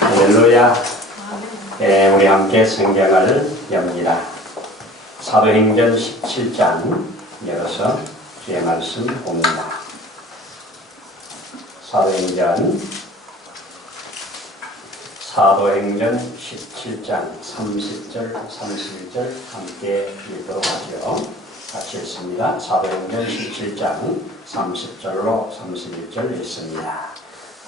할렐루야. 우리 함께 성경을 엽니다. 사도행전 17장 열어서 주의 말씀 봅니다. 사도행전 17장 30절, 31절 함께 읽도록 하죠. 같이 읽습니다. 사도행전 17장 30절로 31절 읽습니다.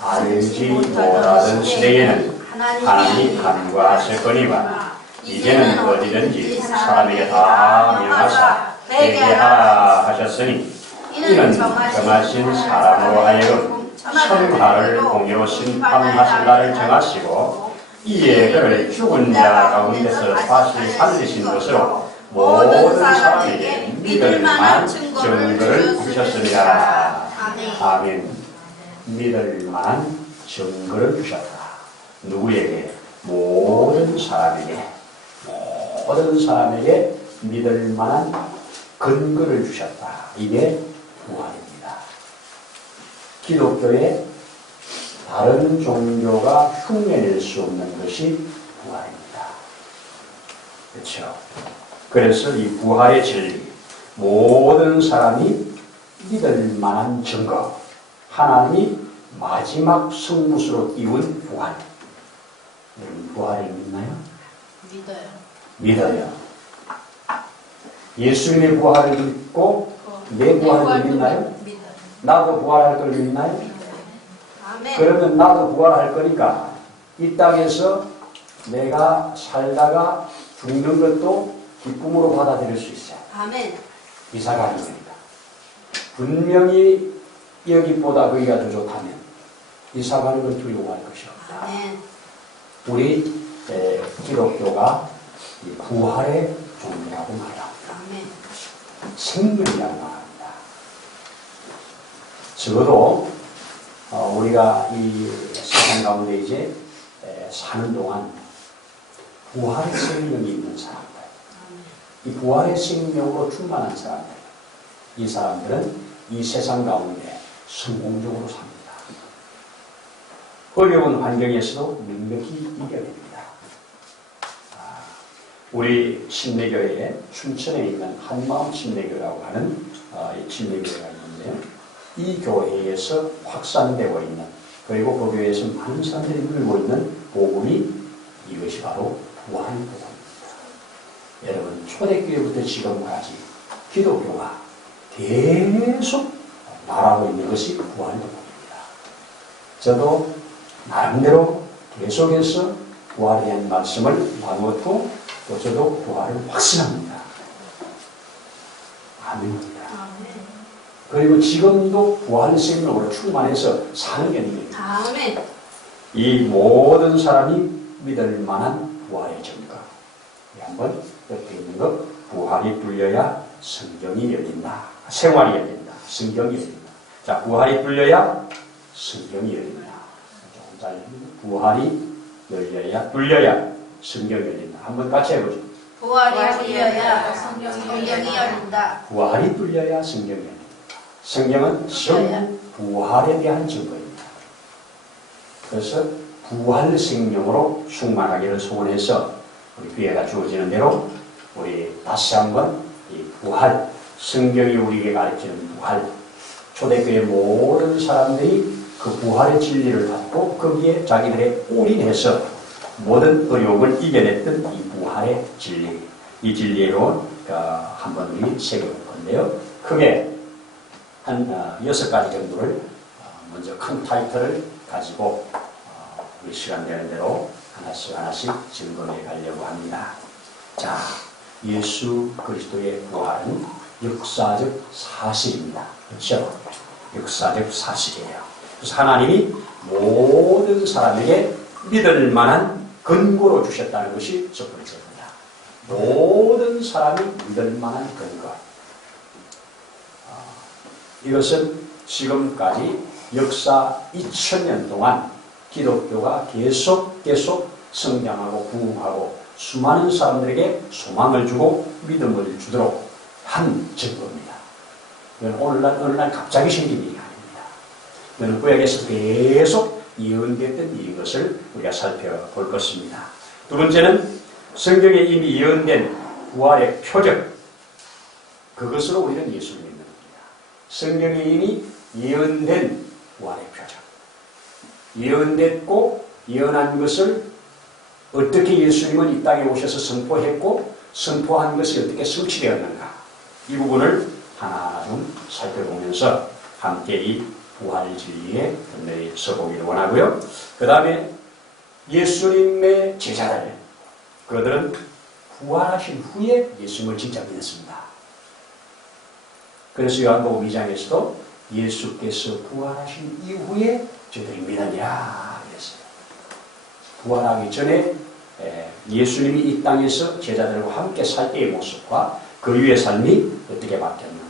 알지 못하던 시대에는 하나님이 간과하셨거니와 이제는 어디든지 사람에게 다 명하사 회개하라 하셨으니 이는 정하신 사람으로 하여금 천하를 공의로 심판하실 날을 정하시고 이에 그를 죽은 자 가운데서 다시 살리신 것으로 모든 사람에게 믿을 만한 증거를 주셨으리라. 아멘. 믿을 만한 증거를 주셨다. 누구에게? 모든 사람에게 믿을 만한 근거를 주셨다. 이게 부활입니다. 기독교의 다른 종교가 흉내낼 수 없는 것이 부활입니다. 그렇죠? 그래서 이 부활의 진리, 모든 사람이 믿을 만한 증거, 하나님이 마지막 승부수로 띄운 부활. 여러분 부활을 믿나요? 믿어요. 예수님의 부활을 믿고 내 부활을 믿나요? 나도 부활할 걸 믿나요? 그러면 나도 부활할 거니까 이 땅에서 내가 살다가 죽는 것도 기쁨으로 받아들일 수 있어요. 이사가 아닙니다. 분명히 여기보다 거기가 더 좋다면 이사 가는 걸 두려워할 것이 없다. 우리 기독교가 부활의 종교라고 말합니다. 생명이라고 말합니다. 적어도 우리가 이 세상 가운데 이제 사는 동안 부활의 생명이 있는 사람들, 이 부활의 생명으로 충만한 사람들, 이 사람들은 이 세상 가운데 성공적으로 삽니다. 어려운 환경에서도 넉넉히 이겨냅니다. 우리 침례교회에 춘천에 있는 한마음 침례교라고 하는 침례교회가 있는데요. 이 교회에서 확산되고 있는, 그리고 그 교회에서 많은 사람들이 누리고 있는 복음이 이것이 바로 부활의 복음입니다. 여러분 초대교회부터 지금까지 기독교가 계속 말하고 있는 것이 부활의 복음입니다. 저도 나름대로 계속해서 부활에 대한 말씀을 나누었고 또 저도 부활을 확신합니다. 아멘입니다. 그리고 지금도 부활의 생명으로 충만해서 사는 견입니다. 이 모든 사람이 믿을 만한 부활의 증거. 한번 옆에 있는 것, 부활이 뚫려야 성경이 열린다. 생활이 열린다. 성경이 열린다. 자, 부활이 뚫려야 성경이 열린다. 조금 짧은 부활이 열려야 뚫려야 성경이 열린다. 한번 같이 해보죠. 부활이 뚫려야 성경이 열린다. 부활이 뚫려야 성경이 열린다. 성경은 전 부활에 대한 증거입니다. 그래서 부활 생명으로 충만하기를 소원해서 우리 기회가 주어지는 대로 우리 다시 한번 이 부활, 성경이 우리에게 가르치는 부활, 초대교회 모든 사람들이 그 부활의 진리를 갖고 거기에 자기들의 올인해서 모든 어려움을 이겨냈던 이 부활의 진리, 이 진리로 한번 우리 새겨볼 건데요. 크게 한 6가지 정도를 먼저 큰 타이틀을 가지고 우리 시간 되는 대로 하나씩 증거해 가려고 합니다. 자, 예수 그리스도의 부활은 역사적 사실입니다. 그렇죠? 역사적 사실이에요. 그래서 하나님이 모든 사람에게 믿을 만한 근거로 주셨다는 것이 첫 번째입니다. 모든 사람이 믿을 만한 근거. 이것은 지금까지 역사 2000년 동안 기독교가 계속 성장하고 부흥하고 수많은 사람들에게 소망을 주고 믿음을 주도록 한 증거입니다. 이건 어느 날 갑자기 생긴 일이 아닙니다. 이건 구약에서 계속 예언됐던 일인 것을 우리가 살펴볼 것입니다. 두 번째는 성경에 이미 예언된 부활의 표적, 그것으로 우리는 예수를 믿는 겁니다. 성경에 이미 예언된 부활의 표적, 예언됐고 예언한 것을 어떻게 예수님은 이 땅에 오셔서 선포했고 선포한 것이 어떻게 성취되었는가, 이 부분을 하나 좀 살펴보면서 함께 이 부활 진리에 분명히 서보기를 원하고요. 그 다음에 예수님의 제자들, 그들은 부활하신 후에 예수님을 진짜 믿었습니다. 그래서 요한복음 2장에서도 예수께서 부활하신 이후에 저들이 믿었냐 그랬어요. 부활하기 전에 예수님이 이 땅에서 제자들과 함께 살 때의 모습과 그 위의 삶이 어떻게 바뀌었는가,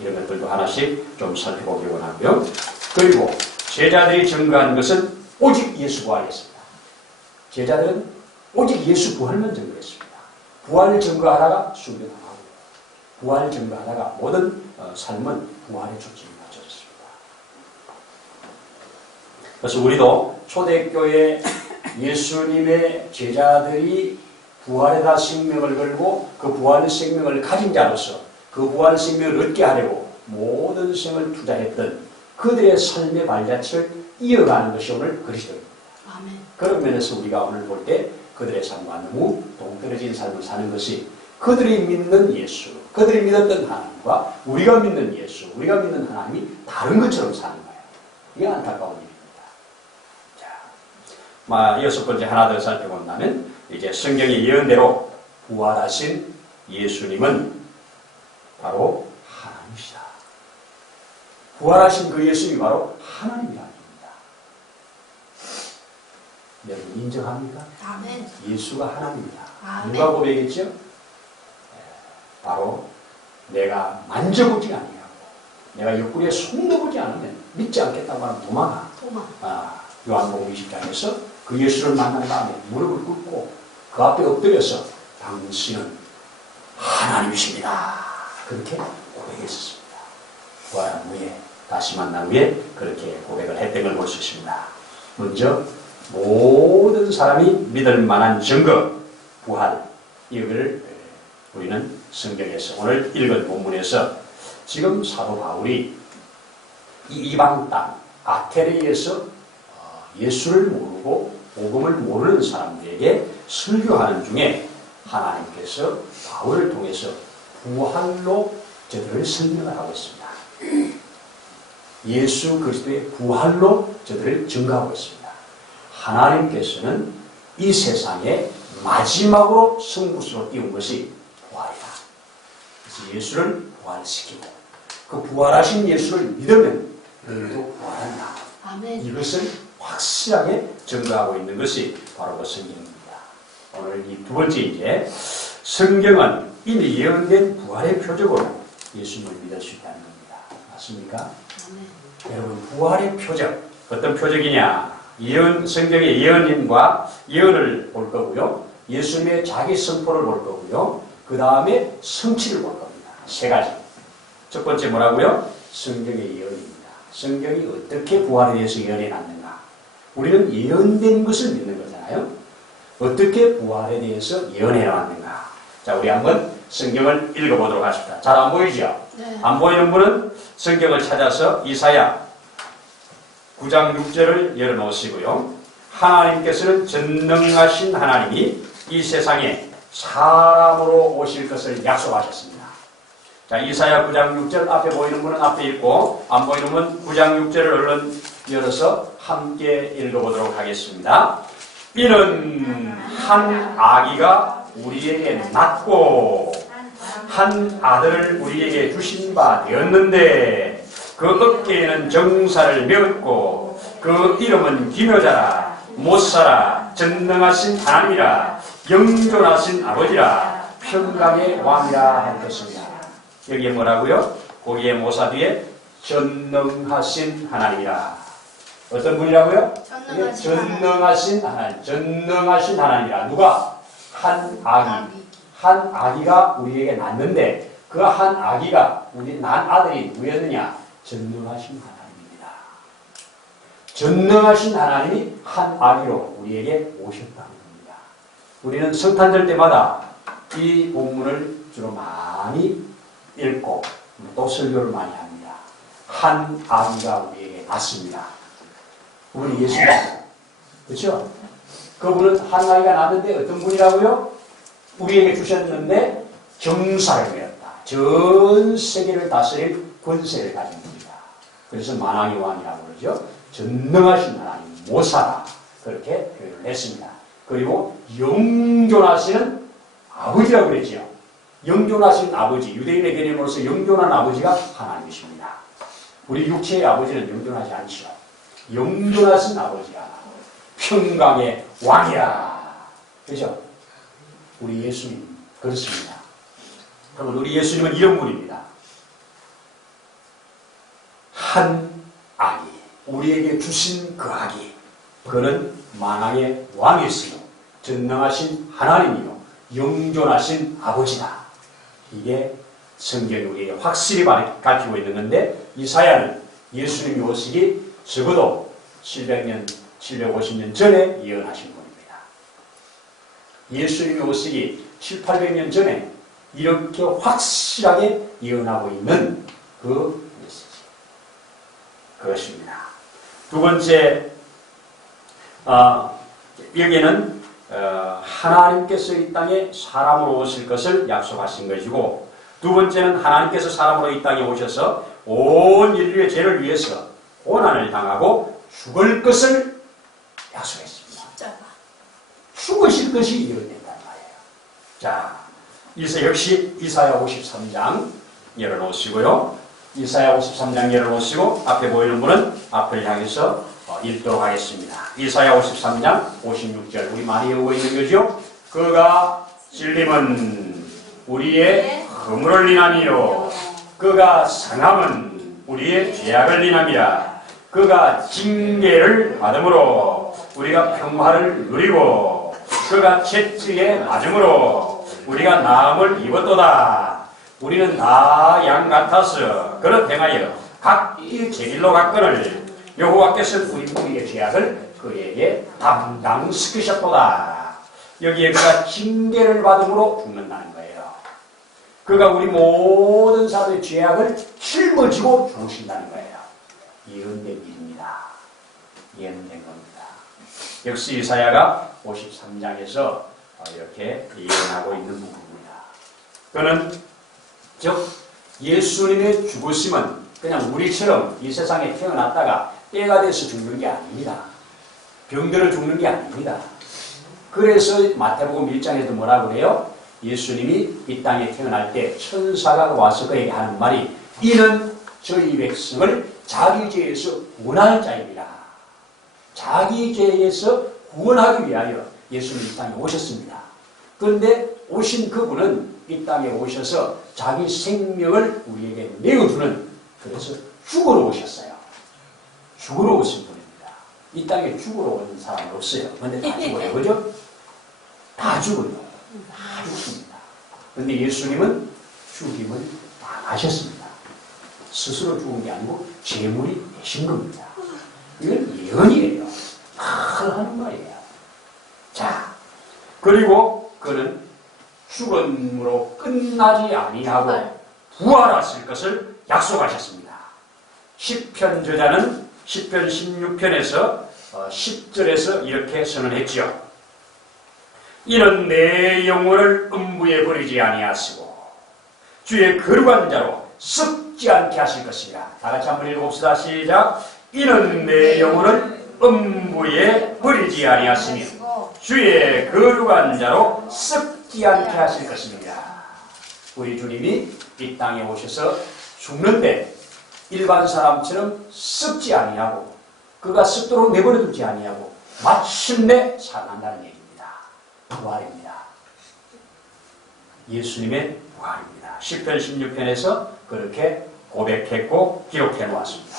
이런 것들도 하나씩 좀 살펴보기 원하고요. 그리고 제자들이 증거한 것은 오직 예수 부활이었습니다. 제자들은 오직 예수 부활만 증거했습니다. 부활을 증거하다가 순교당하고, 부활을 증거하다가 모든 삶은 부활의 초점이 맞춰졌습니다. 그래서 우리도 초대교회 예수님의 제자들이 부활에다 생명을 걸고 그 부활의 생명을 가진 자로서 그 부활의 생명을 얻게 하려고 모든 생을 투자했던 그들의 삶의 발자취를 이어가는 것이 오늘 그리스도입니다. 아멘. 그런 면에서 우리가 오늘 볼 때 그들의 삶과 너무 동떨어진 삶을 사는 것이 그들이 믿는 예수, 그들이 믿었던 하나님과 우리가 믿는 예수, 우리가 믿는 하나님이 다른 것처럼 사는 거예요. 이게 안타까운 일입니다. 자, 여섯 번째 하나 더 살펴본다면 이제 성경의 예언대로 부활하신 예수님은 바로 하나님이시다. 부활하신 그 예수님이 바로 하나님이라. 여러분 인정합니까? 아멘. 예수가 하나님이다. 아멘. 누가 고백했죠? 바로 내가 만져보지 아니하고 내가 옆구리에 손도 보지 않으면 믿지 않겠다고 하는 도마가 요한복음 20장에서 그 예수를 만난 다음에 무릎을 꿇고 그 앞에 엎드려서 당신은 하나님이십니다. 그렇게 고백했었습니다. 부활한 후에 다시 만난 후에 그렇게 고백을 했던 걸 볼 수 있습니다. 먼저 모든 사람이 믿을 만한 증거, 부활, 이걸 우리는 성경에서 오늘 읽은 본문에서 지금 사도 바울이 이 이방 땅 아테네에서 예수를 모르고 복음을 모르는 사람들에게 설교하는 중에 하나님께서 바울을 통해서 부활로 저들을 설명을 하고 있습니다. 예수 그리스도의 부활로 저들을 증거하고 있습니다. 하나님께서는 이 세상에 마지막으로 승부수로 띄운 것이 부활이다. 그래서 예수를 부활시키고 그 부활하신 예수를 믿으면 너희도 부활한다. 아멘. 이것을 확실하게 증거하고 있는 것이 바로 그 성경입니다. 오늘 이 두 번째 이제 성경은 이미 예언된 부활의 표적으로 예수님을 믿을 수 있다는 겁니다. 맞습니까? 아멘. 여러분 부활의 표적 어떤 표적이냐? 성경의 예언님과 예언을 볼 거고요. 예수님의 자기 선포를 볼 거고요. 그 다음에 성취를 볼 겁니다. 세 가지. 첫 번째 뭐라고요? 성경의 예언입니다. 성경이 어떻게 부활에 대해서 예언해 놨는가? 우리는 예언된 것을 믿는 거잖아요. 어떻게 부활에 대해서 예언해 놨는가? 자, 우리 한번 성경을 읽어보도록 하십시다. 잘 안 보이죠? 네. 안 보이는 분은 성경을 찾아서 이사야 9장 6절을 열어놓으시고요. 하나님께서는 전능하신 하나님이 이 세상에 사람으로 오실 것을 약속하셨습니다. 자, 이사야 9장 6절 앞에 보이는 분은 앞에 읽고 안 보이는 분은 9장 6절을 얼른 열어서 함께 읽어보도록 하겠습니다. 이는 한 아기가 우리에게 낳고 한 아들을 우리에게 주신 바 되었는데 그 어깨에는 정사를 메었고 그 이름은 기묘자라 못살아 전능하신 하나님이라 영존하신 아버지라 평강의 왕이라 할 것입니다. 여기에 뭐라고요? 거기에 모사 뒤에 전능하신 하나님이라. 어떤 분이라고요? 전능하신 하나님. 전능하신 하나님이라. 누가? 한 아기가 우리에게 낳는데 그 한 아기가 우리 난 아들이 누구였느냐? 전능하신 하나님입니다. 전능하신 하나님이 한 아기로 우리에게 오셨다는 겁니다. 우리는 성탄절 때마다 이 본문을 주로 많이 읽고 또 설교를 많이 합니다. 한 아기가 우리에게 왔습니다. 우리 예수님, 그렇죠? 그분은 한 아기가 났는데 어떤 분이라고요? 우리에게 주셨는데 정사령이었다. 전 세계를 다스릴 권세를 가진 분이다. 그래서 만왕의 왕이라고 그러죠. 전능하신 하나님, 모사라, 그렇게 표현을 했습니다. 그리고 영존하시는 아버지라고 그랬죠. 영존하신 아버지, 유대인의 개념으로서 영존한 아버지가 하나님이십니다. 우리 육체의 아버지는 영존하지 않죠. 영존하신 아버지야, 평강의 왕이야. 그죠? 우리 예수님 그렇습니다. 그러면 우리 예수님은 이런 분입니다. 한 아기, 우리에게 주신 그 아기, 그는 만왕의 왕이시요 전능하신 하나님이요 영존하신 아버지다. 이게 성경이 우리에게 확실히 가르치고 있는 건데, 이사야는 예수님이 오시기 적어도 700년, 750년 전에 예언하신 분입니다. 예수님이 오시기 7, 800년 전에 이렇게 확실하게 예언하고 있는 그 메시지. 그것입니다. 두 번째, 여기에는 하나님께서 이 땅에 사람으로 오실 것을 약속하신 것이고, 두 번째는 하나님께서 사람으로 이 땅에 오셔서 온 인류의 죄를 위해서 고난을 당하고 죽을 것을 약속했습니다. 죽으실 것이 예언된단 말이에요. 자, 역시 이사야 53장 열어놓으시고요. 이사야 53장 열어놓으시고 앞에 보이는 분은 앞을 향해서 읽도록 하겠습니다. 이사야 53장 56절, 우리 많이 외우고 있는 거죠. 그가 찔림은 우리의 허물을 인함이요 그가 상함은 우리의 죄악을 인함이라. 그가 징계를 받음으로 우리가 평화를 누리고 그가 채찍에 맞음으로 우리가 나음을 입었도다. 우리는 다 양 같아서 그릇 행하여 각기 제 길로 갔거늘 여호와께서 우리의 죄악을 그에게 담당시키셨도다. 여기에 그가 징계를 받음으로 죽는다는 거예요. 그가 우리 모든 사람의 죄악을 짊어지고 죽으신다는 거예요. 예언된 일입니다. 예언된 겁니다. 역시 이사야가 53장에서 이렇게 예언하고 있는 부분입니다. 그는 즉 예수님의 죽으심은 그냥 우리처럼 이 세상에 태어났다가 때가 돼서 죽는 게 아닙니다. 병들어 죽는 게 아닙니다. 그래서 마태복음 1장에도 뭐라고 그래요? 예수님이 이 땅에 태어날 때 천사가 와서 그에게 하는 말이, 이는 저희 백성을 자기 죄에서 구원하는 자입니다. 자기 죄에서 구원하기 위하여 예수님이 이 땅에 오셨습니다. 그런데 오신 그분은 이 땅에 오셔서 자기 생명을 우리에게 내어주는, 그래서 죽으러 오셨어요. 죽으러 오신 분입니다. 이 땅에 죽으러 오는 사람은 없어요. 그런데 다 죽어요. 그죠? 다 죽어요. 다 죽습니다. 그런데 예수님은 죽임을 당하셨습니다. 스스로 죽은 게 아니고 제물이 되신 겁니다. 이건 예언이에요. 하는 말이에요. 자, 그리고 그는 죽음으로 끝나지 아니하고 부활하실 것을 약속하셨습니다. 시편 저자는 시편 16편에서 10절에서 이렇게 선언했죠. 이는 내 영혼을 음부에 버리지 아니하시고 주의 거룩한 자로 썩지 않게 하실 것이라. 다 같이 한번 읽어봅시다. 시작. 이는 내 영혼을 음부에 버리지 아니하시며 주의 거룩한 자로 썩지 않게 하실 것입니다. 우리 주님이 이 땅에 오셔서 죽는데 일반 사람처럼 썩지 아니하고 그가 썩도록 내버려두지 아니하고 마침내 살아난다는 얘기입니다. 부활입니다. 예수님의 부활입니다. 시편 16편에서 그렇게 고백했고 기록해 놓았습니다.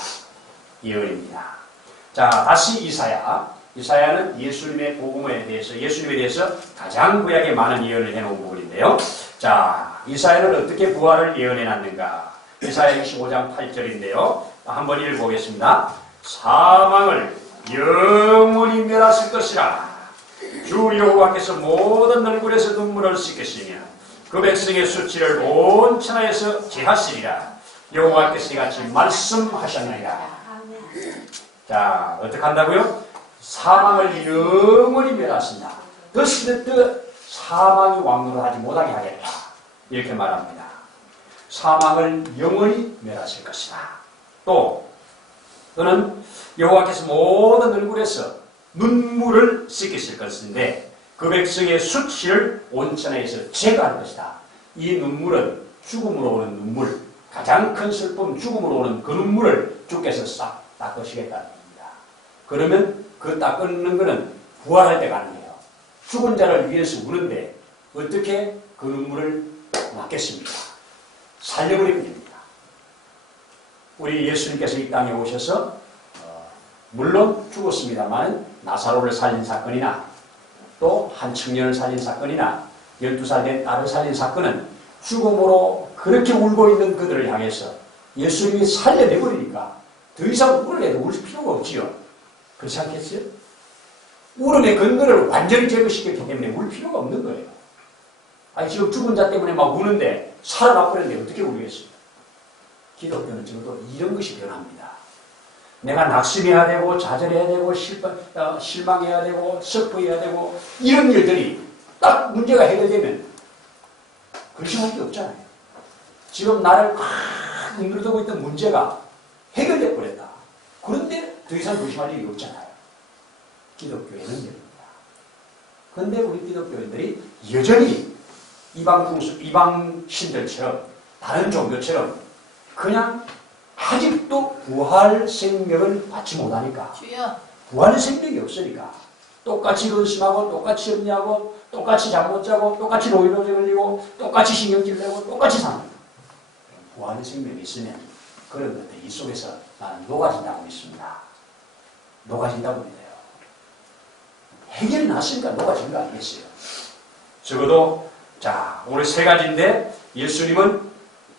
예언입니다. 자, 다시 이사야는 예수님의 복음에 대해서, 예수님에 대해서 가장 구약에 많은 예언을 해놓은 부분인데요. 자, 이사야는 어떻게 부활을 예언해 놨는가? 이사야 25장 8절인데요. 한번 읽어보겠습니다. 사망을 영원히 멸하실 것이라. 주 여호와께서 모든 얼굴에서 눈물을 씻기시며 그 백성의 수치를 온 천하에서 제하시리라. 여호와께서 이같이 말씀하셨나이다. 자, 어떻게 한다고요? 사망을 영원히 멸하신다. 더스드 사망이 왕노를 하지 못하게 하겠다. 이렇게 말합니다. 사망을 영원히 멸하실 것이다. 또는 여호와께서 모든 얼굴에서 눈물을 씻기실 것인데 그 백성의 수치를 온천하에서 제거할 것이다. 이 눈물은 죽음으로 오는 눈물, 가장 큰 슬픔, 죽음으로 오는 그 눈물을 주께서 싹 닦으시겠다는 겁니다. 그러면 그 닦는 것은 부활할 때 가능해요. 죽은 자를 위해서 우는데 어떻게 그 눈물을 막겠습니까? 살려버리면 됩니다. 우리 예수님께서 이 땅에 오셔서 물론 죽었습니다만 나사로를 살린 사건이나 또 한 청년을 살린 사건이나 12살 된 딸을 살린 사건은 죽음으로 그렇게 울고 있는 그들을 향해서 예수님이 살려내버리니까 더 이상 울어내도 울 필요가 없지요. 그렇지 않겠어요? 울음의 근거를 완전히 제거시켰기 때문에 울 필요가 없는 거예요. 아니 지금 죽은 자 때문에 막 우는데 살아나버렸는데 어떻게 울겠어요? 기독교는 적어도 이런 것이 변합니다. 내가 낙심해야 되고 좌절해야 되고 실망해야 되고 슬퍼해야 되고 이런 일들이 딱 문제가 해결되면 근심할 게 없잖아요. 지금 나를 막 흔들고 있던 문제가 해결돼 버렸다. 그런데 더 이상 근심할 일이 없잖아요. 기독교에는 이럽니다. 그런데 우리 기독교인들이 여전히 이방 신들처럼 다른 종교처럼 그냥 아직도 부활 생명을 받지 못하니까 부활 생명이 없으니까 똑같이 근심하고 똑같이 염려하고 똑같이 잠 못 자고 똑같이 노이로제 걸리고 똑같이 신경질 내고 똑같이 사는 부활의 생명이 있으면 그런 것들 이 속에서 나는 녹아진다고 믿습니다. 녹아진다고 믿어요. 해결이 났으니까 녹아진 거 아니겠어요? 적어도 자 오늘 세 가지인데 예수님은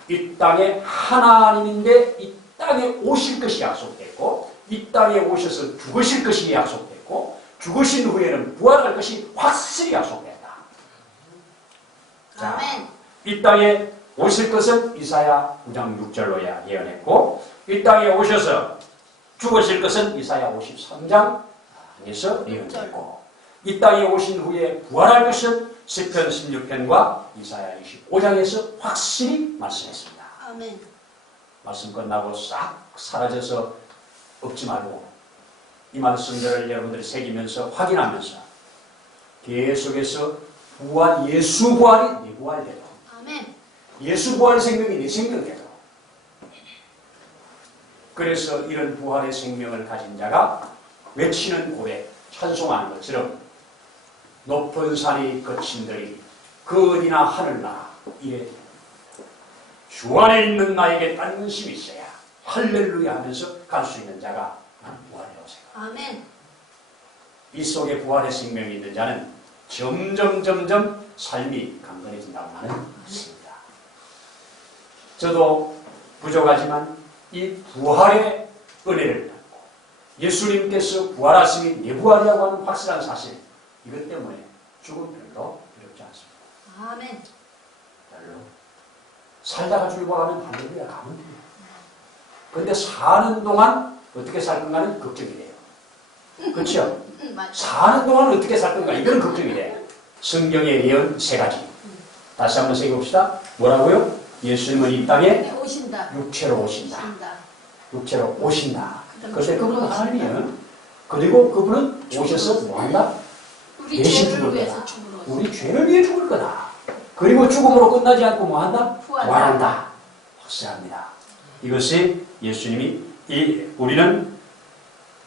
이 땅에 하나님인데 이 땅에 오실 것이 약속됐고 이 땅에 오셔서 죽으실 것이 약속됐고 죽으신 후에는 부활할 것이 확실히 약속됐다. 자, 이 땅에 오실 것은 이사야 9장 6절로 예언했고 이 땅에 오셔서 죽으실 것은 이사야 53장에서 예언했고 이 땅에 오신 후에 부활할 것은 시편 16편과 이사야 25장에서 확실히 말씀했습니다. 아멘. 말씀 끝나고 싹 사라져서 없지 말고 이 말씀들을 여러분들이 새기면서 확인하면서 계속해서 부활, 예수 부활이 네 부활대로 아멘. 예수 부활의 생명이 네 생명대로 그래서 이런 부활의 생명을 가진 자가 외치는 고백, 찬송하는 것처럼 높은 산이 거친들이 그 어디나 하늘나라 이래 주 안에 있는 나에게 안심이 있어야 할렐루야 하면서 갈 수 있는 자가 부활해 오세요. 아멘. 이 속에 부활의 생명이 있는 자는 점점 삶이 강건해진다고 나는 믿습니다. 저도 부족하지만 이 부활의 은혜를 받고 예수님께서 부활하심이 내 부활이라고 하는 확실한 사실 이것 때문에 죽음 별로 두렵지 않습니다. 아멘. 별로. 살다가 죽고 가면 할렐루야 가면 돼요. 그런데 사는 동안 어떻게 살 건가는 걱정이 돼요. 그렇죠? 사는 동안 어떻게 살 건가 이건 걱정이 돼요. 성경의 예언 세 가지. 다시 한번 새겨봅시다. 뭐라고요? 예수님은 이 땅에 오신다. 육체로 오신다. 육체로 오신다. 그런데 그분은 하나님이에요. 그리고 그분은 오셔서 뭐한다? 우리 대신 죄를 죽을 위해서 거다. 죽으러 우리 죄를 위해 죽을 거다. 그리고 죽음으로 끝나지 않고 뭐한다? 부활한다. 확실합니다. 이것이 예수님이 우리는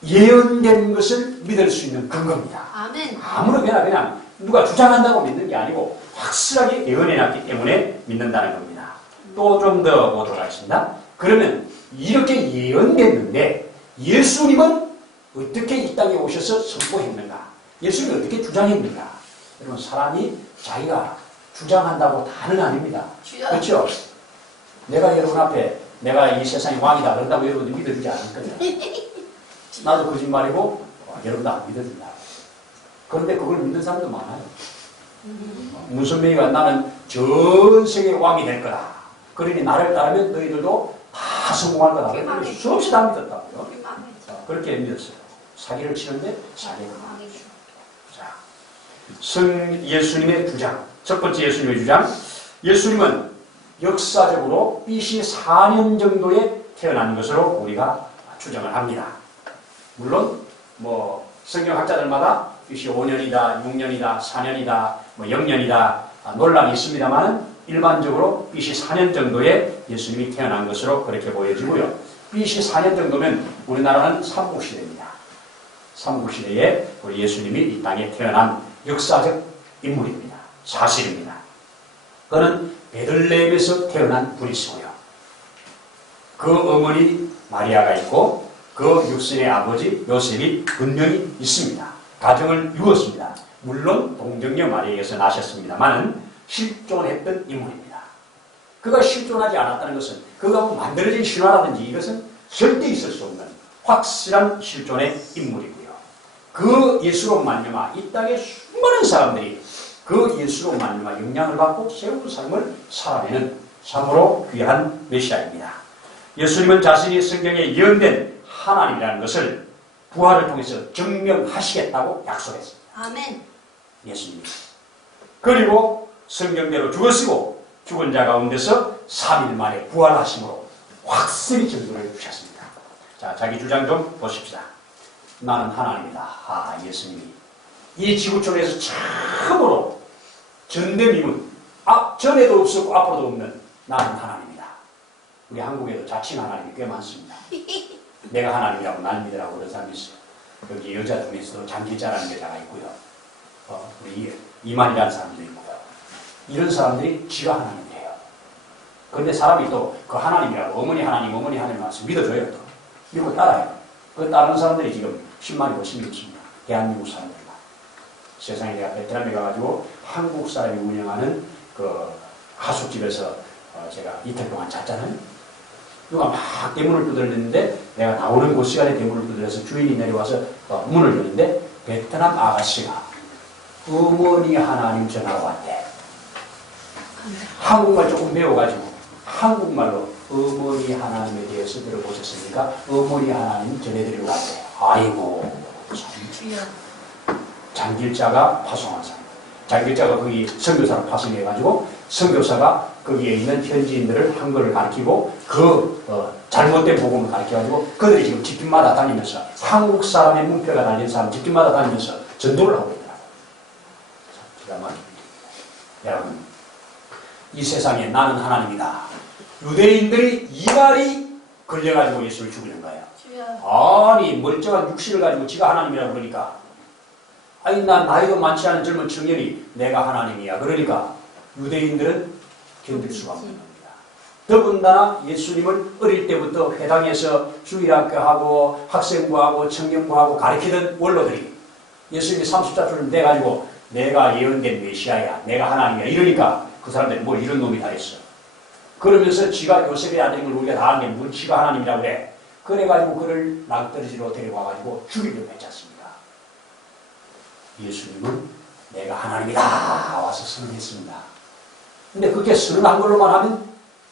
예언된 것을 믿을 수 있는 근거입니다. 아멘. 아무렇게나 그냥 누가 주장한다고 믿는 게 아니고 확실하게 예언해놨기 때문에 믿는다는 겁니다. 또 좀 더 보도록 하겠습니다. 그러면 이렇게 예언됐는데 예수님은 어떻게 이 땅에 오셔서 선포했는가? 예수님이 어떻게 주장했는가? 여러분 사람이 자기가 주장한다고 다는 아닙니다. 그렇죠? 내가 여러분 앞에 내가 이 세상의 왕이다 그런다고 여러분들 믿어주지 않을 거예요. 나도 거짓말이고 여러분도 안 믿어준다. 그런데 그걸 믿는 사람도 많아요. 문선명이가 나는 전 세계 왕이 될 거다. 그러니 나를 따르면 너희들도 다 성공할 거다. 그래서 수없이 다 믿었다고요. 그렇게 믿었어요. 사기를 치는데 사기를 자, 예수님의 주장. 첫 번째 예수님의 주장. 예수님은 역사적으로 BC 4년 정도에 태어난 것으로 우리가 추정을 합니다. 물론 뭐 성경학자들마다 BC 5년이다, 6년이다, 4년이다, 뭐 0년이다 논란이 있습니다만 일반적으로 BC 4년 정도에 예수님이 태어난 것으로 그렇게 보여지고요. BC 4년 정도면 우리나라는 삼국시대입니다. 삼국시대에 우리 예수님이 이 땅에 태어난 역사적 인물입니다. 사실입니다. 그는 베들레헴에서 태어난 분이시고요. 그 어머니 마리아가 있고 그 육신의 아버지 요셉이 분명히 있습니다. 가정을 이루었습니다. 물론 동정녀 마리아에게서 나셨습니다만 실존했던 인물입니다. 그가 실존하지 않았다는 것은 그가 만들어진 신화라든지 이것은 절대 있을 수 없는 확실한 실존의 인물이고요. 그 예수로 말미암아 이 땅에 수많은 사람들이 그 예수로 말미암아 영향을 받고 새로운 삶을 살아내는 참으로 귀한 메시아입니다. 예수님은 자신이 성경에 예언된 하나님이라는 것을 부활을 통해서 증명하시겠다고 약속했습니다. 아멘. 예수님이. 그리고 성경대로 죽으시고 죽은 자 가운데서 3일 만에 부활하심으로 확실히 증거를 주셨습니다. 자, 자기 주장 좀 보십시다. 나는 하나님이다. 아, 예수님이 이 지구촌에서 처음으로 전대미문, 전에도 없었고 앞으로도 없는 나는 하나님이다. 우리 한국에도 자칭 하나님이 꽤 많습니다. 내가 하나님이라고 날 믿으라고 그런 사람이 있어요. 여기 여자 중에서도 장길자라는 여자가 있고요. 우리 이만이라는 사람도 있고요. 이런 사람들이 지가 하나님이래요. 그런데 사람이 또 그 하나님이라고 어머니 하나님 와서 믿어줘요. 또. 믿고 따라요. 그 따르는 사람들이 지금 10만이 50이 있습니다. 대한민국 사람들만. 세상에 내가 베트남에 가가지고 한국 사람이 운영하는 그 하숙집에서 제가 이틀 동안 잤잖아요. 누가 막 대문을 두드렸는데 내가 나오는 그 시간에 대문을 두드려서 주인이 내려와서 문을 여는데 베트남 아가씨가 어머니 하나님 전화가 왔대. 한국말 조금 배워가지고 한국말로 어머니 하나님에 대해서 들어보셨습니까? 어머니 하나님 전해드리고 왔대. 아이고 장길자가 파송한 사람. 장길자가 거기 선교사로 파송해가지고 선교사가 거기에 있는 현지인들을 한글을 가르치고 잘못된 복음을 가르쳐가지고 그들이 지금 집집마다 다니면서 한국 사람의 문패가 달린 사람 집집마다 다니면서 전도를 하고 있더라고요. 기가 막힙니다. 여러분, 이 세상에 나는 하나님이다. 유대인들이 이 말이 걸려가지고 예수를 죽이는 거예요. 아니 멀쩡한 육신을 가지고 지가 하나님이라고 그러니까 아니 난 나이도 많지 않은 젊은 청년이 내가 하나님이야. 그러니까 유대인들은 견딜 수가 없는 겁니다. 더군다나 예수님을 어릴 때부터 회당에서 주일학교하고 학생부하고 청년부하고 가르치던 원로들이 예수님이 30자주를 내가지고 내가 예언된 메시아야. 내가 하나님이야. 이러니까 그 사람들이 뭐 이런 놈이 다 있어. 그러면서 지가 요셉의 아들인 걸 우리가 다 아는 게 뭘 지가 하나님이라고 그래. 그래가지고 그를 낭떠러지로 데려와가지고 죽이려고 했지 않습니까? 예수님은 내가 하나님이다 와서 선언했습니다. 근데 그렇게 선언한 걸로만 하면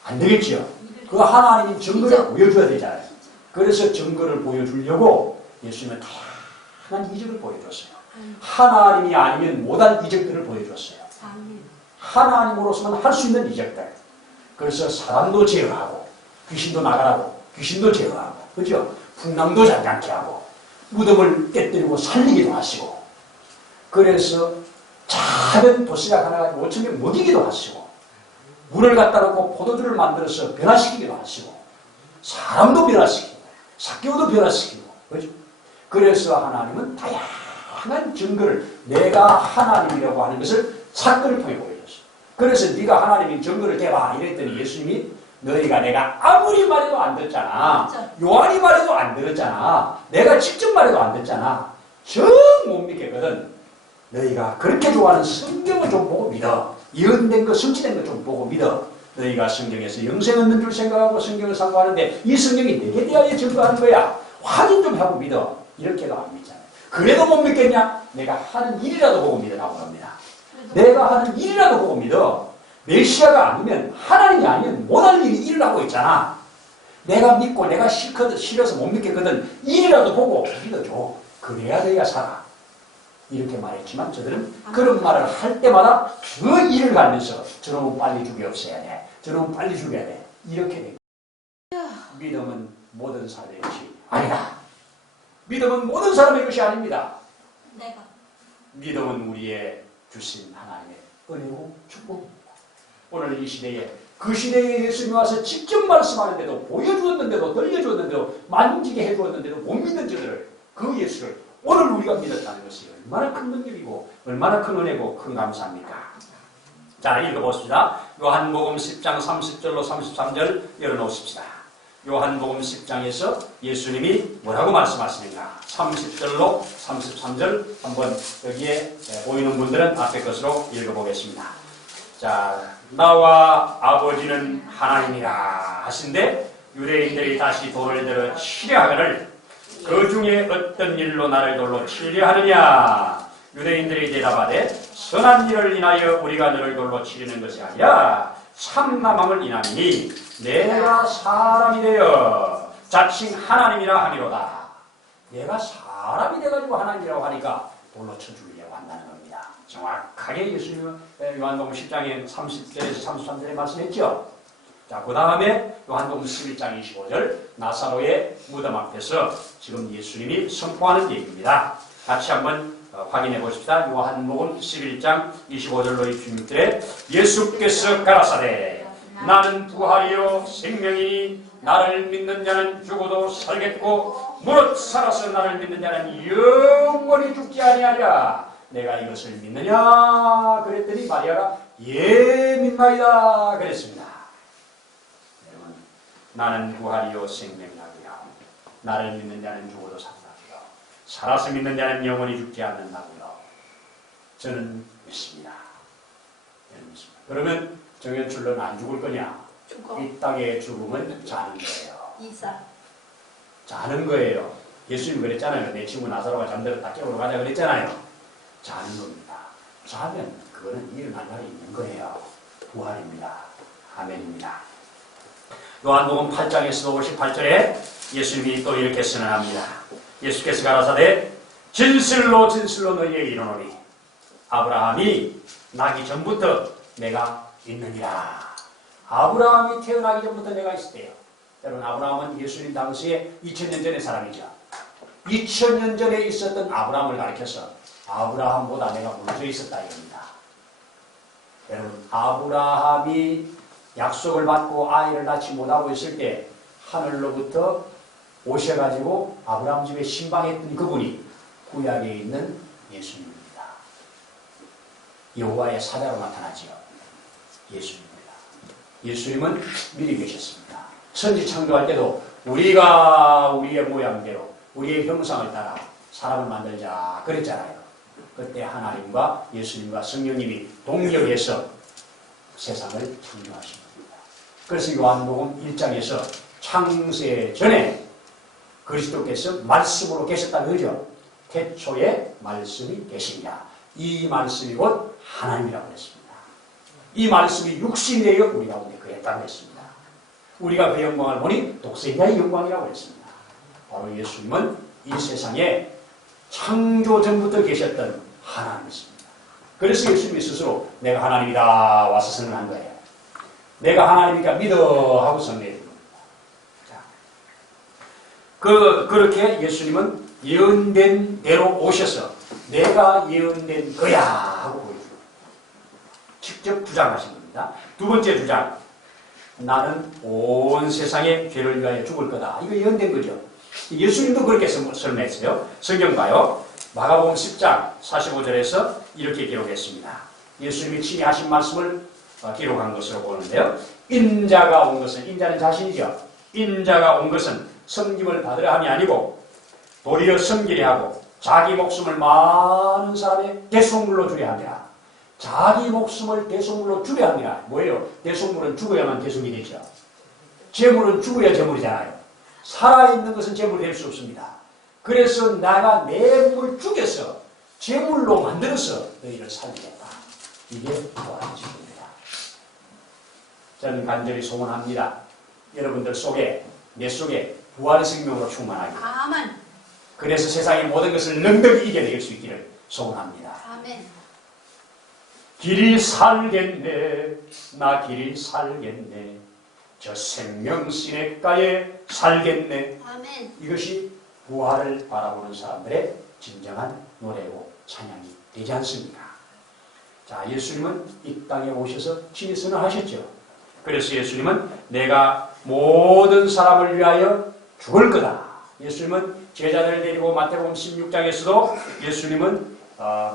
안 되겠지요. 그 하나님이 증거를 보여줘야 되잖아요. 그래서 증거를 보여주려고 예수님은 다양한 이적을 보여줬어요. 하나님이 아니면 못한 이적들을 보여줬어요. 하나님으로서만 할 수 있는 이적들. 그래서 사람도 제어하고 귀신도 나가라고 귀신도 제어하고 그죠? 풍랑도 잠잠케 하고 무덤을 깨뜨리고 살리기도 하시고 그래서 작은 도시락 하나 가지고 5,000명 먹이기도 하시고 물을 갖다 놓고 포도주를 만들어서 변화시키기도 하시고 사람도 변화시키고 사개오도 변화시키고 그죠? 그래서 하나님은 다양한 증거를 내가 하나님이라고 하는 것을 사건을 통해 보여줬어요. 그래서 네가 하나님인 증거를 대봐 이랬더니 예수님이 너희가 내가 아무리 말해도 안 듣잖아. 요한이 말해도 안 들었잖아. 내가 직접 말해도 안 듣잖아. 정 못 믿겠거든. 너희가 그렇게 좋아하는 성경을 좀 보고 믿어. 예언된 거 성취된 거 좀 보고 믿어. 너희가 성경에서 영생 얻는 줄 생각하고 성경을 상고하는데 이 성경이 내게 대하여 증거하는 거야. 확인 좀 하고 믿어. 이렇게도 안 믿잖아요. 그래도 못 믿겠냐? 내가 하는 일이라도 보고 믿으라고 합니다. 내가 하는 일이라도 보고 믿어. 메시아가 아니면, 하나님이 아니면 못할 일을 하고 있잖아. 내가 믿고 내가 싫어서 못 믿겠거든. 일이라도 보고 믿어줘. 그래야 내가 살아. 이렇게 말했지만 저들은 그런 말을 할 때마다 그 일을 가면서 저놈은 빨리 죽여 없애야 돼. 저놈은 빨리 죽여야 돼. 이렇게 돼. 믿음은 모든 사람의 것이 아니다. 믿음은 모든 사람의 것이 아닙니다. 내가. 믿음은 우리의 주신 하나님의 은혜고 축복입니다. 오늘 이 시대에 그 시대에 예수님이 와서 직접 말씀하는데도 보여주었는데도 들려주었는데도 만지게 해주었는데도 못 믿는 저들을 그 예수를 오늘 우리가 믿었다는 것이 얼마나 큰 능력이고 얼마나 큰 은혜고 큰 감사합니까? 자, 읽어봅시다. 요한복음 10장 30절로 33절 열어놓읍시다. 요한복음 10장에서 예수님이 뭐라고 말씀하시는가? 30절로 33절 한번 여기에 보이는 분들은 앞에 것으로 읽어보겠습니다. 자, 나와 아버지는 하나님이라 하신데 유대인들이 다시 돌을 들어 치려하거늘 그 중에 어떤 일로 나를 돌로 치려 하느냐? 유대인들이 대답하되 선한 일을 인하여 우리가 너를 돌로 치려는 것이 아니라 참남함을 인함이니 내가 사람이 되어 자칭 하나님이라 하미로다. 내가 사람이 돼가지고 하나님이라고 하니까 돌로 쳐주려고 한다는 겁니다. 정확하게 예수님은 요한복음 10장에 30절에서 33절에 말씀했죠. 자, 그 다음에 요한복음 11장 25절 나사로의 무덤 앞에서 지금 예수님이 선포하는 얘기입니다. 같이 한번 확인해 보십시다. 요한복음 11장 25절로 26절에 예수께서 가라사대 나는 부활이요 생명이니 나를 믿는 자는 죽어도 살겠고 무릇 살아서 나를 믿는 자는 영원히 죽지 아니하리라. 내가 이것을 믿느냐? 그랬더니 마리아가 예 믿나이다 그랬습니다. 여러분, 나는 부활이요 생명이라고요. 나를 믿는 자는 죽어도 산다고요. 살아서 믿는 자는 영원히 죽지 않는다고요. 저는 믿습니다. 그러면 정현출로는 안 죽을 거냐? 죽어. 이 땅의 죽음은 자는 거예요. 이사. 자는 거예요. 예수님 그랬잖아요. 내 친구 나사로가 잠들었다 깨우러 가자 그랬잖아요. 자는 겁니다. 자면 그거는 일어날 날이 있는 거예요. 부활입니다. 아멘입니다. 요한복음 8장에서 58절에 예수님이 또 이렇게 선언합니다. 예수께서 가라사대 진실로 진실로 너희에게 이르노니 아브라함이 나기 전부터 내가 있느니라. 아브라함이 태어나기 전부터 내가 있었대요. 여러분, 아브라함은 예수님 당시에 2000년 전의 사람이죠. 2000년 전에 있었던 아브라함을 가리켜서 아브라함보다 내가 먼저 있었다 이겁니다. 여러분, 아브라함이 약속을 받고 아이를 낳지 못하고 있을 때 하늘로부터 오셔가지고 아브라함 집에 신방했던 그분이 구약에 있는 예수님입니다. 여호와의 사자로 나타나지요. 예수님입니다. 예수님은 미리 계셨습니다. 천지 창조할 때도 우리가 우리의 모양대로 우리의 형상을 따라 사람을 만들자 그랬잖아요. 그때 하나님과 예수님과 성령님이 동력해서 세상을 창조하신 겁니다. 그래서 요한복음 1장에서 창세 전에 그리스도께서 말씀으로 계셨다는 거죠. 태초에 말씀이 계시냐. 이 말씀이 곧 하나님이라고 했습니다. 이 말씀이 육신이 되어 우리 가운데 그랬다고 했습니다. 우리가 그 영광을 보니 독생자의 영광이라고 했습니다. 바로 예수님은 이 세상에 창조 전부터 계셨던 하나님이십니다. 그래서 예수님이 스스로 내가 하나님이다 와서 선언한 거예요. 내가 하나님이니까 믿어 하고 선언해야 됩니다. 자, 그렇게 예수님은 예언된 대로 오셔서 내가 예언된 거야 하고 보여줍니다. 직접 주장하신 겁니다. 두 번째 주장, 나는 온 세상의 죄를 위하여 죽을 거다. 이거 예언된 거죠. 예수님도 그렇게 설명했어요. 성경 봐요. 마가복음 10장 45절에서 이렇게 기록했습니다. 예수님이 친히 하신 말씀을 기록한 것으로 보는데요. 인자가 온 것은, 인자는 자신이죠. 인자가 온 것은 섬김을 받으려 함이 아니고 도리어 섬기려 하고 자기 목숨을 많은 사람의 대속물로 주려 합니다. 자기 목숨을 대속물로 주려 합니다. 뭐예요? 대속물은 죽어야만 대속이 되죠. 재물은 죽어야 재물이잖아요. 살아있는 것은 재물이 될 수 없습니다. 그래서 내가 내 몸을 죽여서 제물로 만들어서 너희를 살리겠다. 이게 부활의 증거입니다. 저는 간절히 소원합니다. 여러분들 속에, 내 속에 부활의 생명으로 충만하게. 아멘. 그래서 세상의 모든 것을 능력히 이겨낼 수 있기를 소원합니다. 아멘. 길이 살겠네, 나 길이 살겠네, 저 생명 시냇가에 살겠네. 아멘. 이것이 부활을 바라보는 사람들의 진정한 노래고 찬양이 되지 않습니까? 자, 예수님은 이 땅에 오셔서 친히 선언하셨죠. 그래서 예수님은 내가 모든 사람을 위하여 죽을 거다. 예수님은 제자들을 데리고 마태복음 16장에서도 예수님은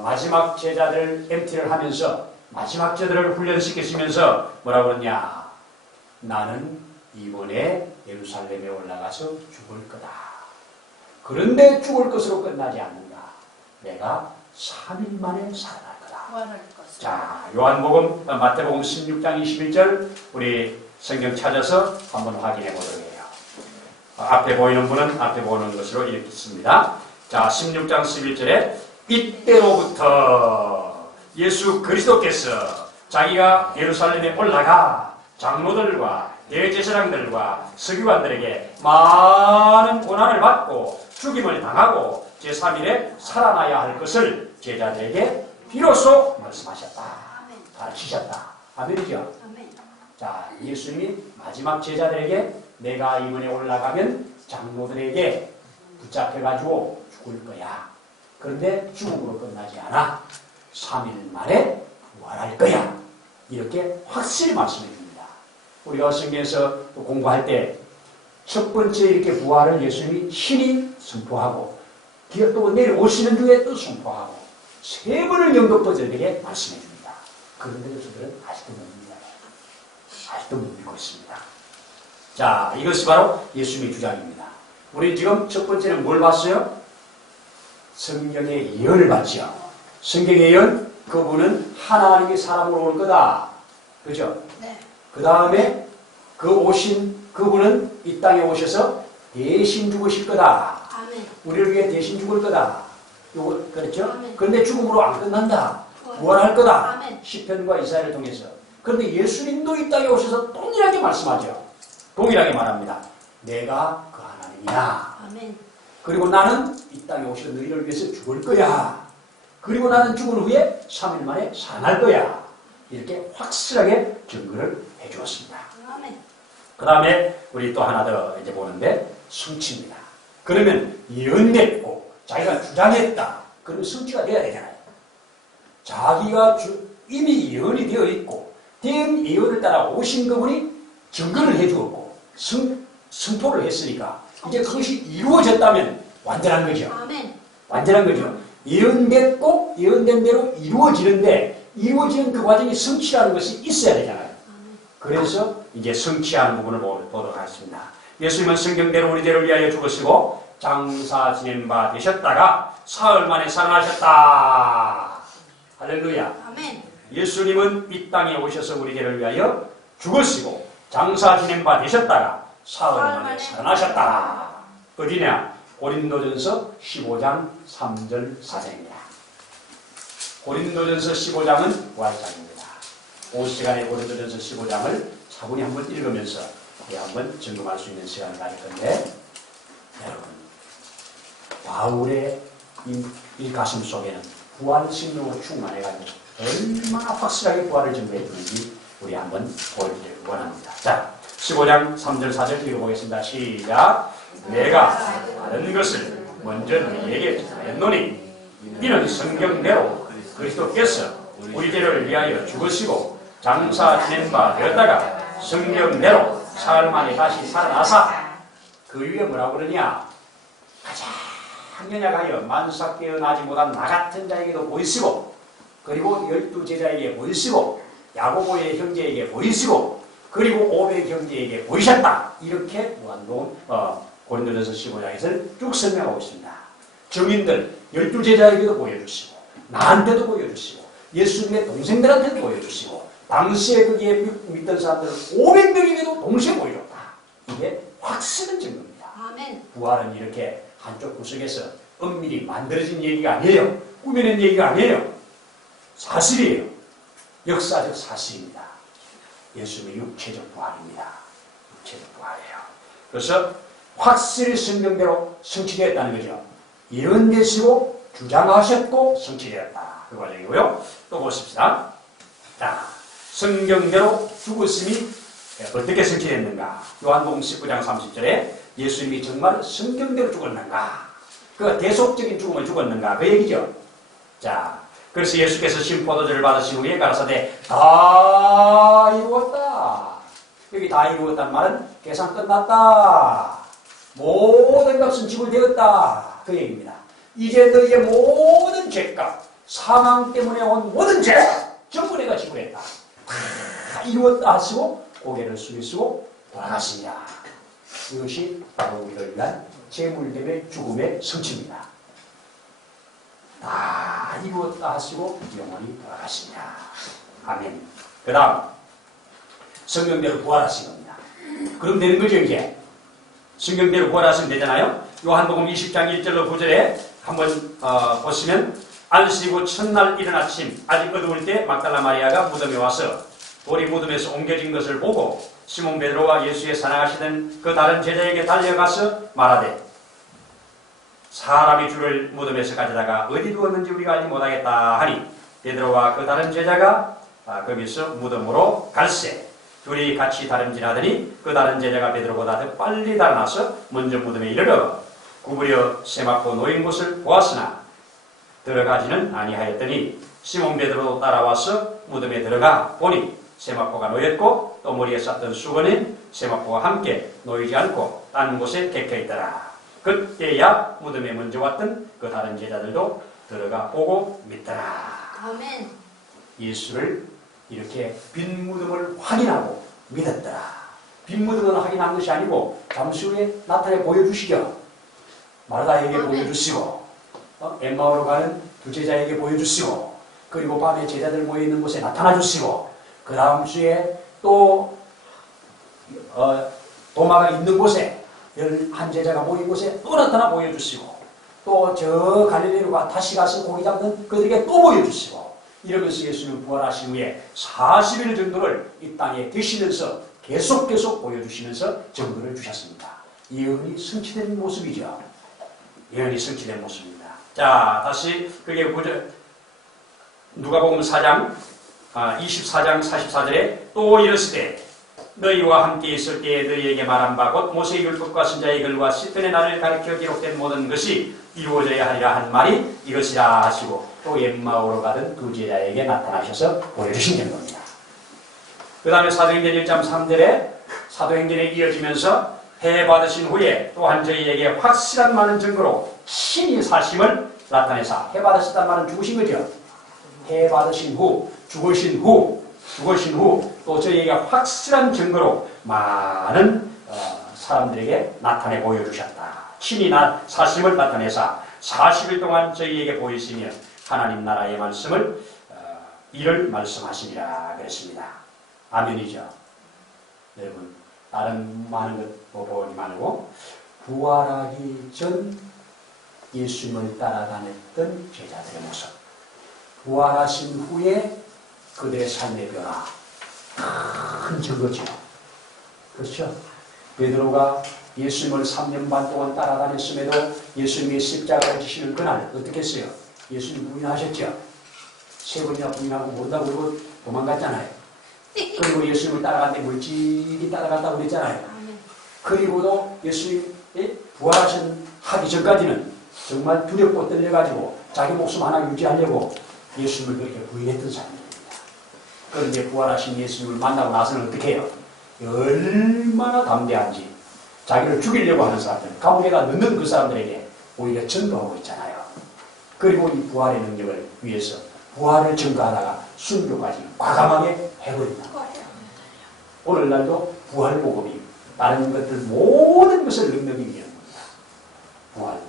마지막 제자들 MT를 하면서 마지막 제자들을 훈련시키시면서 뭐라고 그러냐? 나는 이번에 예루살렘에 올라가서 죽을 거다. 그런데 죽을 것으로 끝나지 않는다. 내가 3일 만에 살아날 거다. 부활할 것을. 자, 요한복음 마태복음 16장 21절 우리 성경 찾아서 한번 확인해 보도록 해요. 앞에 보이는 분은 앞에 보는 것으로 읽겠습니다. 자, 16장 11절에 이때로부터 예수 그리스도께서 자기가 예루살렘에 올라가 장로들과 대제사장들과 서기관들에게 많은 고난을 받고 죽임을 당하고 제3일에 살아나야 할 것을 제자들에게 비로소 말씀하셨다. 아멘. 가르치셨다. 아멘이죠? 아멘. 자, 예수님이 마지막 제자들에게 내가 이번에 올라가면 장로들에게 붙잡혀가지고 죽을 거야. 그런데 죽음으로 끝나지 않아. 3일 만에 부활할 거야. 이렇게 확실히 말씀해 줍니다. 우리가 성경에서 공부할 때 첫 번째 이렇게 부활을 예수님이 신이 선포하고 또 내려오시는 중에 또 선포하고 세 번을 연극버들에게 말씀해 줍니다. 그런데 그들은 아직도 못 믿어요. 아직도 못 믿고 있습니다. 자, 이것이 바로 예수님의 주장입니다. 우리 지금 첫 번째는 뭘 봤어요? 성경의 예언을 봤죠. 성경의 예언, 그분은 하나님이 사람으로 올 거다. 그죠? 네. 그 다음에 그 오신 그분은 이 땅에 오셔서 대신 죽으실 거다. 아멘. 우리를 위해 대신 죽을 거다. 요거 그렇죠? 아멘. 그런데 죽음으로 안 끝난다. 부활할 거다. 아멘. 시편과 이사야를 통해서. 그런데 예수님도 이 땅에 오셔서 동일하게 말씀하죠. 동일하게 말합니다. 내가 그 하나님이야. 아멘. 그리고 나는 이 땅에 오셔서 너희를 위해서 죽을 거야. 그리고 나는 죽은 후에 3일 만에 살아날 거야. 이렇게 확실하게 증거를 해주었습니다. 아멘. 그 다음에 우리 또 하나 더 이제 보는데 성취입니다. 그러면 예언했고 자기가 주장했다. 그러면 성취가 돼야 되잖아요. 자기가 이미 예언이 되어 있고 된 예언을 따라 오신 그분이 증거를 해주었고 선포를 했으니까 이제 그것이 이루어졌다면 완전한 거죠. 아멘. 완전한 거죠. 예언됐고 예언된 대로 이루어지는데 이루어지는 그 과정이 성취라는 것이 있어야 되잖아요. 그래서 이제 성취하는 부분을 보도록 하겠습니다. 예수님은 성경대로 우리들을 위하여 죽으시고 장사 지낸 바 되셨다가 사흘 만에 살아나셨다. 할렐루야. 아멘. 예수님은 이 땅에 오셔서 우리들을 위하여 죽으시고 장사 지낸 바 되셨다가 사흘 만에 살아나셨다. 어디냐? 고린도전서 15장 3절 4절입니다. 고린도전서 15장은 부활장입니다. 그 시간에 고린도전서 15장을 차분히 한번 읽으면서 우리 한번 점검할 수 있는 시간을 가질 건데, 여러분, 바울의 이 가슴 속에는 부활 생명으로 충만해가지고 얼마나 확실하게 부활을 증거해주는지 우리 한번 보여주기를 원합니다. 자, 15장 3절 4절 읽어보겠습니다. 시작. 내가 다른 것을 먼저 너희에게 전했노니 이는 성경대로 그리스도께서 우리들을 위하여 죽으시고 장사 지낸 바 되었다가 성경대로 사흘 만에 다시 살아나사 그 위에 뭐라고 그러냐? 가장 연약하여 만삭 깨어나지 못한 나 같은 자에게도 보이시고 그리고 12제자에게 보이시고 야고보의 형제에게 보이시고 그리고 500 형제에게 보이셨다. 이렇게 무한동 고린도전서 15장에서 쭉 설명하고 있습니다. 증인들 12제자에게도 보여주시고 나한테도 보여주시고 예수님의 동생들한테도 보여주시고 당시에 거기에 믿던 사람들 500명에게도 동시에 보여줬다. 이게 확실한 증거입니다. 아멘. 부활은 이렇게 한 한쪽 구석에서 은밀히 만들어진 얘기가 아니에요. 꾸며낸 얘기가 아니에요. 사실이에요. 역사적 사실입니다. 예수님의 육체적 부활입니다. 육체적 부활이에요. 그래서 확실히 성경대로 성취되었다는 거죠. 예언되시고 주장하셨고 성취되었다. 그 과정이고요. 또 보십시다. 자, 성경대로 죽으심이 어떻게 성취됐는가? 요한복음 19장 30절에 예수님이 정말 성경대로 죽었는가? 그 대속적인 죽음을 죽었는가? 그 얘기죠. 자, 그래서 예수께서 신포도주를 받으신 후에 가라사대 다 이루었다. 여기 다 이루었다는 말은 계산 끝났다. 모든 값은 지불되었다. 그 얘기입니다. 이제 너희의 모든 죄값, 사망 때문에 온 모든 죄 전부 내가 지불했다. 다 이루었다 하시고 고개를 숙이시고 돌아가시냐. 이것이 바로 우리를 위한 재물됨의 죽음의 성취입니다. 다 이루었다 하시고 영원히 돌아가시냐. 아멘. 그 다음 성경대로 부활하신 겁니다. 그럼 되는 거죠 이제. 성경대로 부활하시면 되잖아요. 요한복음 20장 1절로 9절에 한번 보시면 안식이고 첫날 이른 아침 아직 어두울 때 막달라 마리아가 무덤에 와서 돌이 무덤에서 옮겨진 것을 보고 시몬 베드로와 예수의 사랑하시던 그 다른 제자에게 달려가서 말하되 사람이 주를 무덤에서 가져다가 어디 두었는지 우리가 알지 못하겠다 하니 베드로와 그 다른 제자가 거기서 무덤으로 갈새 둘이 같이 다름질하더니 그 다른 제자가 베드로보다 더 빨리 달아나서 먼저 무덤에 이르러 구부려 세마포 놓인 곳을 보았으나 들어가지는 아니하였더니 시몬 베드로도 따라와서 무덤에 들어가 보니 세마포가 놓였고 또 머리에 쌌던 수건에 세마포와 함께 놓이지 않고 딴 곳에 객혀있더라. 그때야 무덤에 먼저 왔던 그 다른 제자들도 들어가 보고 믿더라. 아멘. 예수를 이렇게 빈 무덤을 확인하고 믿었더라. 빈 무덤을 확인한 것이 아니고 잠시 후에 나타내 보여주시죠. 마르다에게 보여주시고 엠마오로 가는 두 제자에게 보여주시고 그리고 밤에 제자들 모여있는 곳에 나타나주시고 그 다음 주에 또 도마가 있는 곳에 11제자가 모인 곳에 또 나타나 보여주시고 또 저 갈릴리로 다시 가서 고기 잡는 그들에게 또 보여주시고 이러면서 예수님 부활하신 후에 40일 정도를 이 땅에 계시면서 계속 보여주시면서 증거를 주셨습니다. 예언이 성취된 모습이죠. 예언이 성취된 모습입니다. 자, 다시 그게 누가복음 4장 24장 44절에 또 이르시되 너희와 함께 있을 때에 너희에게 말한 바 곧 모세의 율법과 선자의 글과 시편의 날을 가리켜 기록된 모든 것이 이루어져야 하리라 한 말이 이것이라 하시고 또 엠마오로 가던 두 제자에게 나타나셔서 보여주신 겁니다. 그 다음에 사도행전 1장 3절에 사도행전에 이어지면서 해 받으신 후에 또한 저희에게 확실한 많은 증거로 신이 사심을 나타내사 해 받으셨단 말은 죽으신 거죠. 해 받으신 후 죽으신 후 또 저희에게 확실한 증거로 많은 사람들에게 나타내 보여주셨다. 신이 사심을 나타내사 40일 동안 저희에게 보이시며 하나님 나라의 말씀을 이를 말씀하시니라 그랬습니다. 아멘이죠. 여러분 다른 많은 것 보지 말고 부활하기 전 예수님을 따라다녔던 제자들의 모습, 부활하신 후에 그들의 삶의 변화 큰 증거죠. 그렇죠? 베드로가 예수님을 3년 반 동안 따라다녔음에도 예수님이 십자가를 지시는 그날 어떻게 했어요? 예수님 부인하셨죠? 3번이나 부인하고 모른다고 그러고 도망갔잖아요. 그리고 예수님을 따라갔는데 물질이 따라갔다고 그랬잖아요. 그리고도 예수님이 부활하기 전까지는 정말 두렵고 떨려가지고 자기 목숨 하나 유지하려고 예수님을 그렇게 부인했던 사람입니다. 그런데 부활하신 예수님을 만나고 나서는 어떻게 해요? 얼마나 담대한지 자기를 죽이려고 하는 사람들, 감옥에다 넣는 그 사람들에게 오히려 전도하고 있잖아요. 그리고 이 부활의 능력을 위해서 부활을 증거하다가 순교까지 과감하게 해버린다. 오늘날도 부활 복음이 다른 것들 모든 것을 능력이 위한 겁니다. 부활.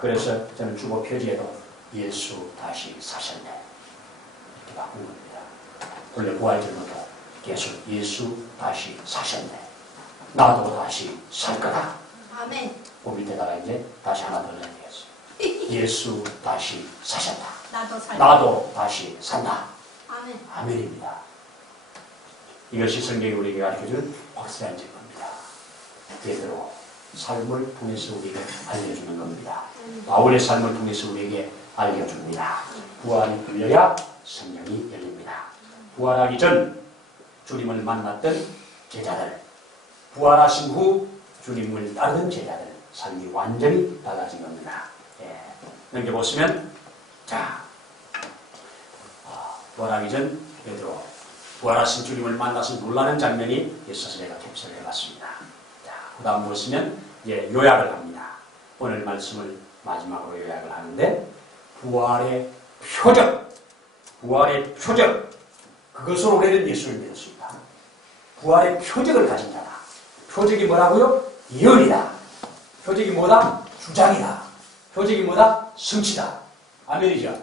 그래서 저는 주보 표지에도 예수 다시 사셨네 이렇게 바꾼 겁니다. 원래 부활 전부터 계속 예수 다시 사셨네. 나도 다시 살 거다. 아멘. 그 밑에다가 이제 다시 하나 더 넣어야 되겠어요. 예수 다시 사셨다. 나도 다시 산다. 아멘. 아멘입니다. 이것이 성경이 우리에게 가르쳐주는 확실한 증거입니다. 제대로 삶을 통해서 우리에게 알려주는 겁니다. 바울의 삶을 통해서 우리에게 알려줍니다. 부활이 들려야 성령이 열립니다. 부활하기 전 주님을 만났던 제자들, 부활하신 후 주님을 따르던 제자들, 삶이 완전히 달라진 겁니다. 예. 넘겨보시면, 자, 부활하기 전 베드로, 부활하신 주님을 만나서 놀라는 장면이 있어서 제가 캡처를 해봤습니다. 자, 그 다음 보시면 이제 요약을 합니다. 오늘 말씀을 마지막으로 요약을 하는데, 부활의 표적, 그것으로 우리는 예수를 믿었습니다. 부활의 표적을 가진 자다. 표적이 뭐라고요? 예언이다. 표적이 뭐다? 주장이다. 표적이 뭐다? 성취다. 아멘이죠?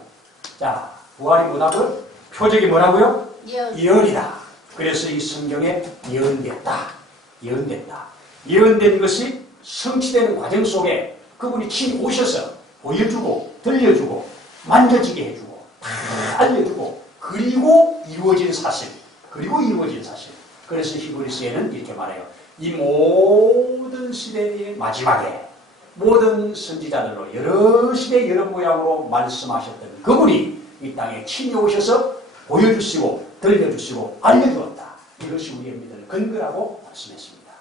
자, 부활이 뭐다고요? 표적이 뭐라고요? 예언이다. 그래서 이 성경에 예언됐다. 예언된 것이 성취되는 과정 속에 그분이 친히 오셔서 보여주고 들려주고 만져지게 해주고 다 알려주고 그리고 이루어진 사실. 그래서 히브리서에는 이렇게 말해요. 이 모든 시대의 마지막에 모든 선지자들로 여러 시대 여러 모양으로 말씀하셨던 그분이 이 땅에 친히 오셔서 보여주시고 들려주시고 알려주었다. 이것이 우리의 믿음의 근거라고 말씀했습니다.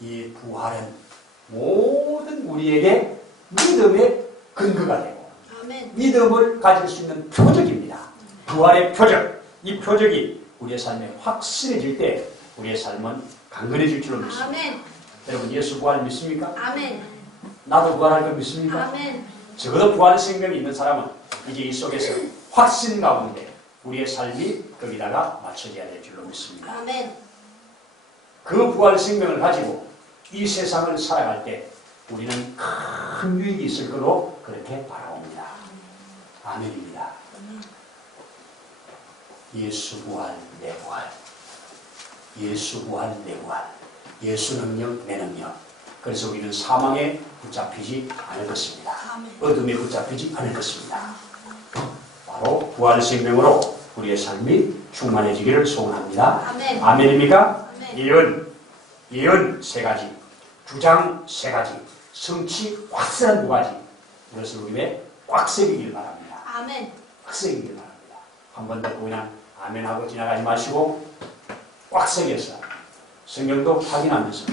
이 부활은 모든 우리에게 믿음의 근거가 되고 믿음을 가질 수 있는 표적입니다. 부활의 표적. 이 표적이 우리의 삶에 확실해질 때 우리의 삶은 강건해질 줄로 믿습니다. 아멘. 여러분 예수 부활 믿습니까? 아멘. 나도 부활할 걸 믿습니까? 아멘. 적어도 부활의 생명이 있는 사람은 이제 이 속에서 확신 가운데 우리의 삶이 거기다가 맞춰져야 될 줄로 믿습니다. 아멘. 그 부활 생명을 가지고 이 세상을 살아갈 때 우리는 큰 유익이 있을 거로 그렇게 바라옵니다. 아멘입니다. 예수 부활, 내 부활. 예수 부활, 내 부활. 예수 능력, 내 능력. 그래서 우리는 사망에 붙잡히지 않을 것입니다. 어둠에 붙잡히지 않을 것입니다. 바로 부활 생명으로 우리의 삶이 충만해지기를 소원합니다. 아멘. 아멘입니까? 아멘. 예언 세 가지, 주장 세 가지, 성취 확실한 두 가지. 이것을 우리의 꽉 새기길 바랍니다. 아멘. 꽉 새기길 바랍니다. 한 번 듣고 그냥 아멘하고 지나가지 마시고 꽉 새겨서 성경도 확인하면서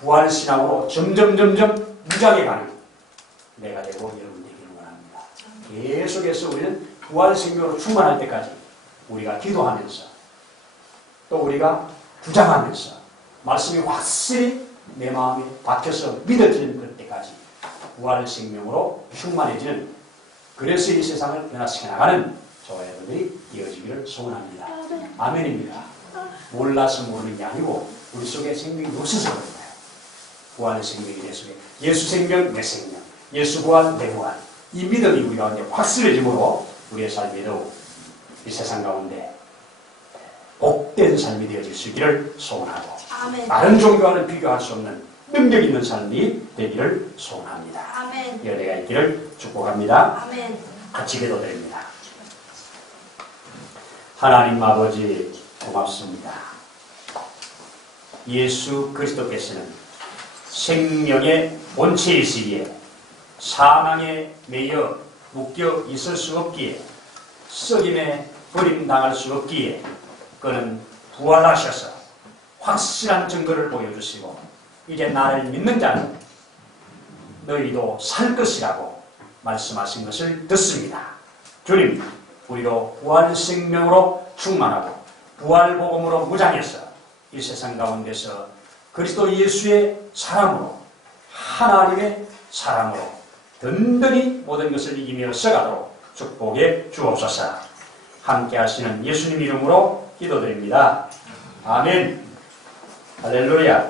부활신앙으로 점점 무장해가는 내가 되고 여러분 되기를 원합니다. 계속해서 우리는 부활생명으로 충만할 때까지 우리가 기도하면서 또 우리가 주장하면서 말씀이 확실히 내 마음에 박혀서 믿어지는 그때까지 부활생명으로 충만해지는, 그래서 이 세상을 변화시켜 나가는 저와 여러분들이 이어지기를 소원합니다. 아멘입니다. 몰라서 모르는 게 아니고 우리 속에 생명이 없어서 그런 거예요. 부활의 생명이 내 속에, 예수 생명 내 생명, 예수 부활 내 부활, 이 믿음이 우리 가운데 확실해짐으로 우리의 삶이 더욱 이 세상 가운데 복된 삶이 되어질 수 있기를 소원하고 아멘. 다른 종교와는 비교할 수 없는 능력 있는 삶이 되기를 소원합니다. 아멘. 이 은혜가 있기를 축복합니다. 아멘. 같이 기도드립니다. 하나님 아버지 고맙습니다. 예수 그리스도께서는 생명의 본체이시기에 사망에 매여 묶여 있을 수 없기에 썩임에 버림당할 수 없기에 그는 부활하셔서 확실한 증거를 보여주시고 이제 나를 믿는 자는 너희도 살 것이라고 말씀하신 것을 듣습니다. 주님, 우리도 부활 생명으로 충만하고 부활 복음으로 무장해서 이 세상 가운데서 그리스도 예수의 사랑으로 하나님의 사랑으로 든든히 모든 것을 이기며 서가도록 축복해 주옵소서. 함께 하시는 예수님 이름으로 기도드립니다. 아멘. 할렐루야.